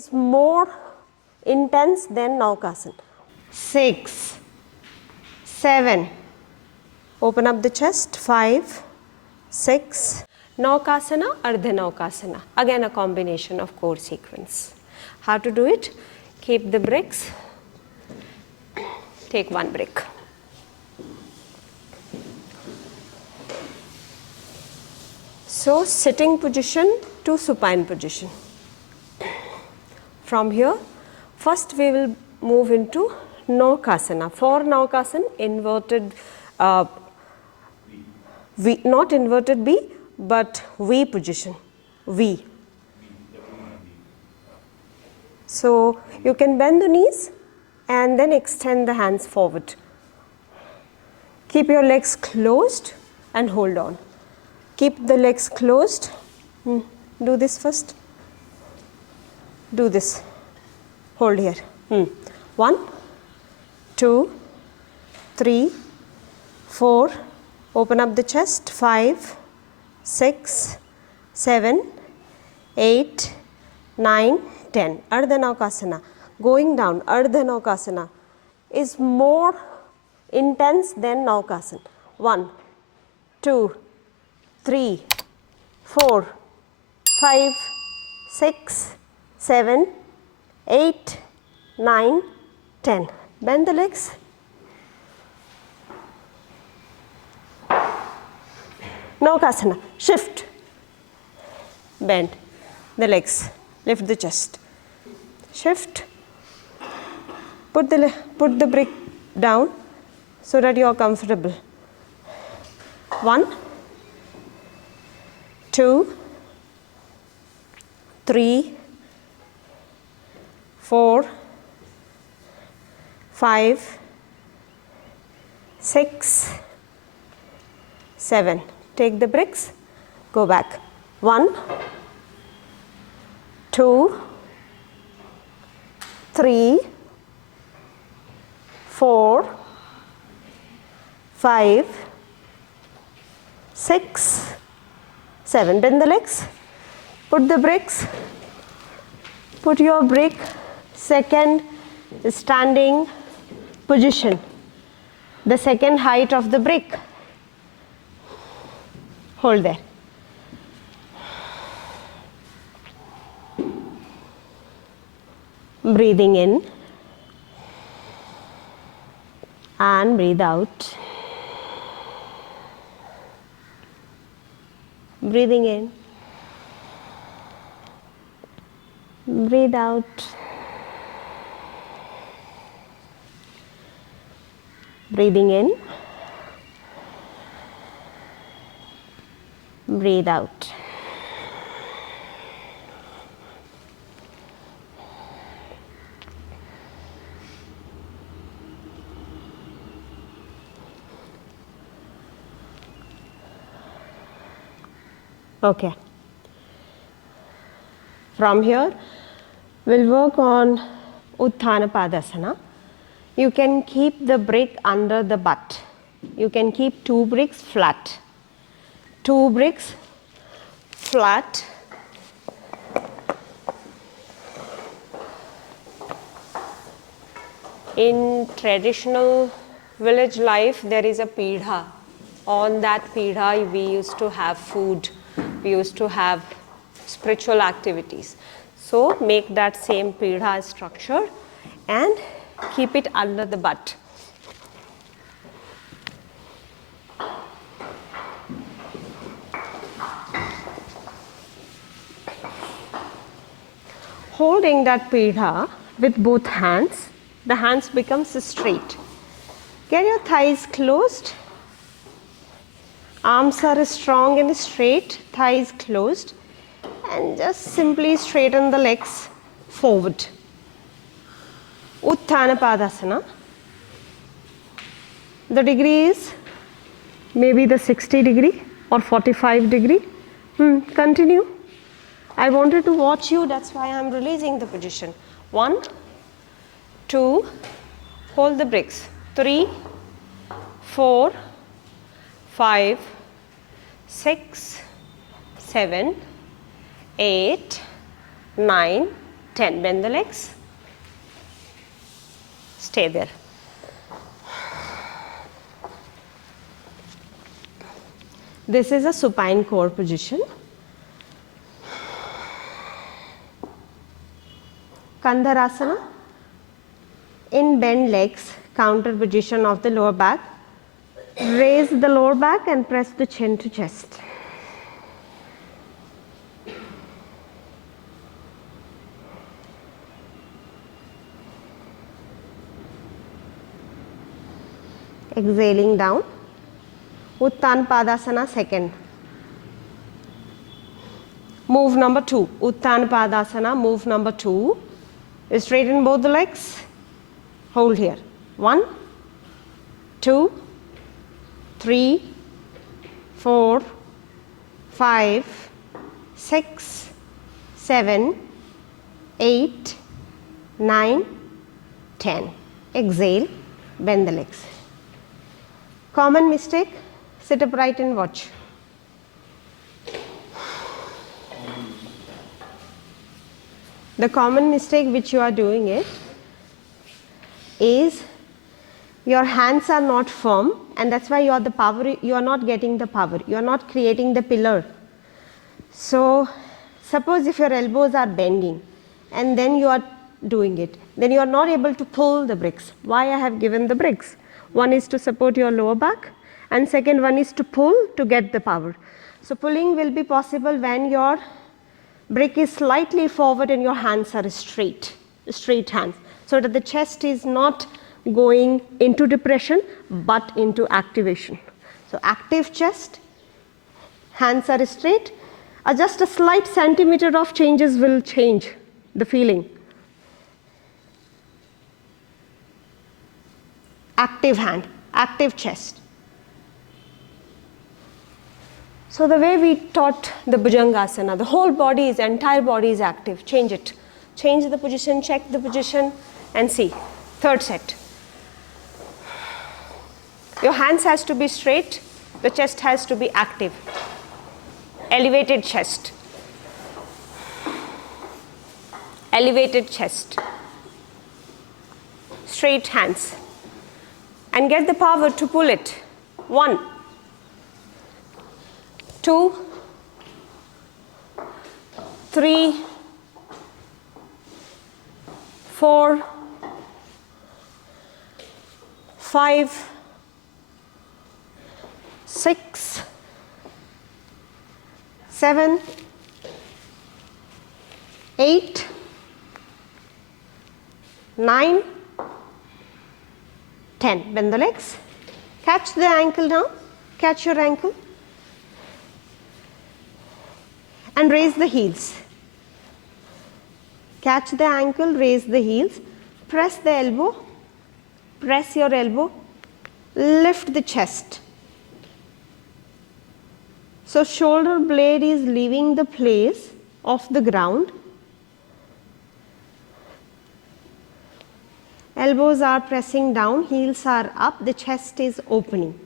is more intense than Naukasana. 6, 7, open up the chest, 5, 6, Naukasana, Ardha Naukasana, again a combination of core sequence. How to do it? Keep the bricks, take one brick. So sitting position to supine position. From here, first we will move into Naukasana. For Naukasana, inverted V, not inverted B, but V position, V. So you can bend the knees and then extend the hands forward. Keep your legs closed and hold on. Keep the legs closed. Do this first. Do this. Hold here. 1, 2, 3, 4. Open up the chest. 5, 6, 7, 8, 9, 10. Ardha Naukasana. Going down, Ardha Naukasana is more intense than Naukasana. 1, 2, 3, 4, 5, 6, 7, 8, 9, 10. Bend the legs. Naukasana. Shift. Bend the legs. Lift the chest. Shift. Put the brick down so that you are comfortable. 1, 2, 3, 4, 5, 6, 7. Take the bricks, go back. 1, 2, 3, 4, 5, 6, 7. Bend the legs. Put the bricks. Put your brick second standing position. The second height of the brick. Hold there. Breathing in and breathe out. Breathing in, breathe out. Breathing in, breathe out. Okay. From here, we'll work on Utthana Padasana. You can keep the brick under the butt. You can keep 2 bricks flat. 2 bricks flat. In traditional village life, there is a pidha. On that pidha, we used to have food. We used to have spiritual activities. So make that same pidha structure and keep it under the butt. Holding that pidha with both hands, the hands becomes straight. Get your thighs closed. Arms are strong and straight, thighs closed, and just simply straighten the legs forward. Utthana Padasana. The degree is maybe the 60 degree or 45 degree. Continue. I wanted to watch you, that's why I am releasing the position. 1, 2, hold the bricks. 3, 4, 5, 6, 7, 8, 9, 10. Bend the legs. Stay there. This is a supine core position. Kandharasana. In bend legs, counter position of the lower back. Raise the lower back and press the chin to chest. Exhaling down. Uttan Padasana second. Move number 2. Uttan Padasana, move number 2. Straighten both the legs. Hold here. 1, 2, 3, 4, 5, 6, 7, 8, 9, 10. Exhale, bend the legs. Common mistake, sit upright and watch. The common mistake which you are doing is your hands are not firm, and that's why you are not getting the power, you are not creating the pillar. So suppose if your elbows are bending and then you are doing it, then you are not able to pull the bricks. Why I have given the bricks? One is to support your lower back, and second one is to pull to get the power. So pulling will be possible when your brick is slightly forward and your hands are straight hands, so that the chest is not going into depression but into activation. So active chest, hands are straight, just a slight centimeter of changes will change the feeling. Active hand, active chest. So the way we taught the Bhujangasana, the whole body is, entire body is active. Change it. Change the position, check the position and see. Third set. Your hands has to be straight, the chest has to be active. Elevated chest. Elevated chest. Straight hands. And get the power to pull it. 1, 2, 3, 4, 5, 6, 7, 8, 9, 10. Bend the legs. Catch the ankle down. Catch your ankle. And raise the heels. Catch the ankle, raise the heels. Press the elbow. Press your elbow. Lift the chest. So shoulder blade is leaving the place of the ground. Elbows are pressing down, heels are up, the chest is opening.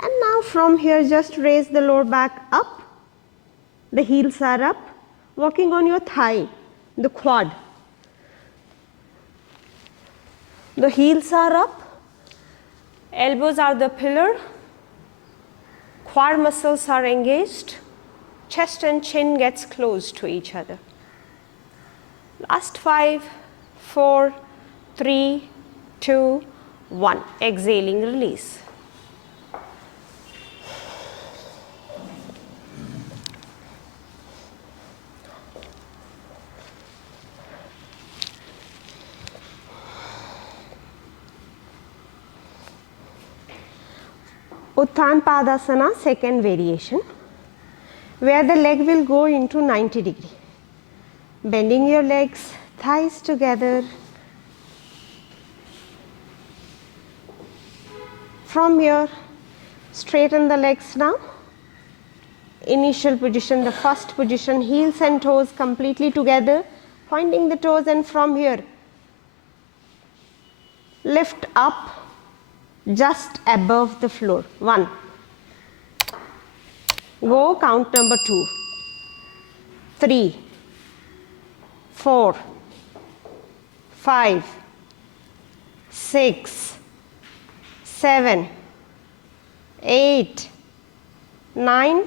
And now from here just raise the lower back up, the heels are up, working on your thigh, the quad. The heels are up, elbows are the pillar, quad muscles are engaged. Chest and chin gets close to each other. Last 5, 4, 3, 2, 1. Exhaling, release. Uttan Padasana, second variation, where the leg will go into 90 degree. Bending your legs, thighs together. From here, straighten the legs now. Initial position, the first position, heels and toes completely together, pointing the toes, and from here, lift up just above the floor. 1, Go, count number 2, 3, 4, 5, 6, 7, 8, 9,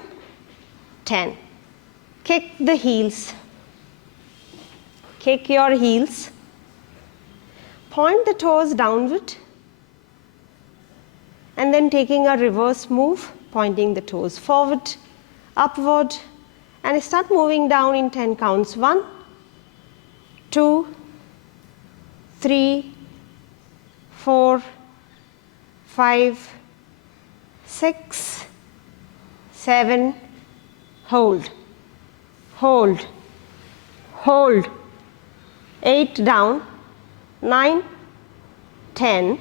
10. Kick the heels. Kick your heels. Point the toes downward. And then taking a reverse move, pointing the toes forward, upward, and start moving down in 10 counts. 1, 2, 3, 4, 5, 6, 7, hold, hold, hold, 8 down, 9, 10,